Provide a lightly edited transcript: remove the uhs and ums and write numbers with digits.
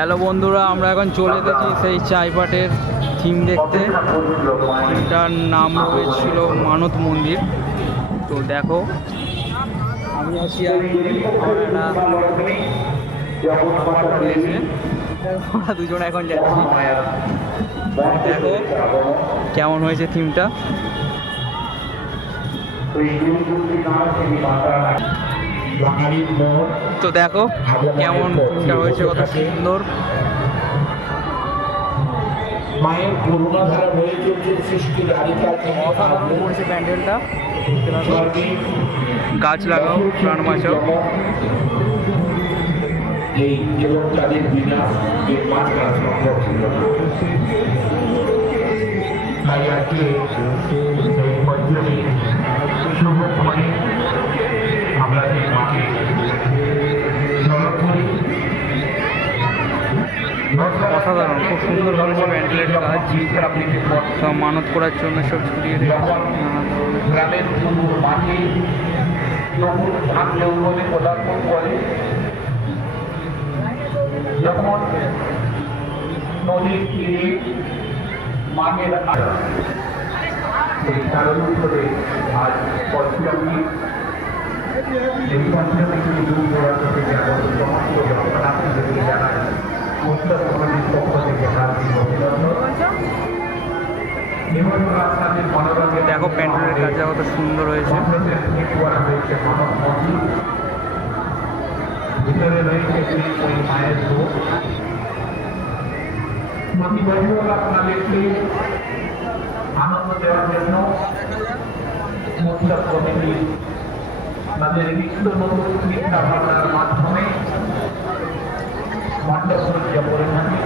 Hello বন্ধুরা, আমরা এখন চলে এসেছি সেই চাইপাটের থিম দেখতে। থিমটার নাম হয়েছিল মানত মন্দির। তো দেখো, আমি আছি আমরা দুজন এখন যাচ্ছি। দেখো কেমন হয়েছে থিমটা। তো দেখো কেমন থিমটা হয়েছে, কত সুন্দর। মায়ের করুণা ধারা বয়ে চলছে সৃষ্টির আদিকাল থেকে। অসাধারণ করেছে প্যান্ডেলটা। গাছ লাগাও, প্রাণ বাঁচাও। এই এবং তাদের বিনাশ নির্মাণ করা সম্ভব ছিল না। তাই আজকে এই পঞ্চমী শুভক্ষণে আমরা এই মাকে স্মরণ করি। অসাধারণ, খুব সুন্দর করেছে প্যান্ডেলের কাজ। সব মানত করার জন্য সব ছড়িয়ে রেখেছে গ্রামের পুকুর মাঠে ধান জঙ্গলে পদার্পণ করে, যখন নদীর তীরে মাঠের সেই কারণ করে আজ পঞ্চমী। এই পঞ্চমী থেকে দূর দূরান্ত থেকে আমাদের সমস্ত জগন্নাথকে জানাই উত্তর কমিটির পক্ষ থেকে হার্দিক অভিনন্দন। দেখো প্যান্ডেলের কাজটা কত সুন্দর হয়েছে। ভিতরে রয়েছে ওই মায়ের রূপ। প্রতি বছর আপনাদেরকে আনন্দ দেওয়ার জন্য উৎসব কমিটি তাদের নিত্য নতুন চিন্তা ভাবনার মাধ্যমে মণ্ডপ সজ্জা করে থাকে।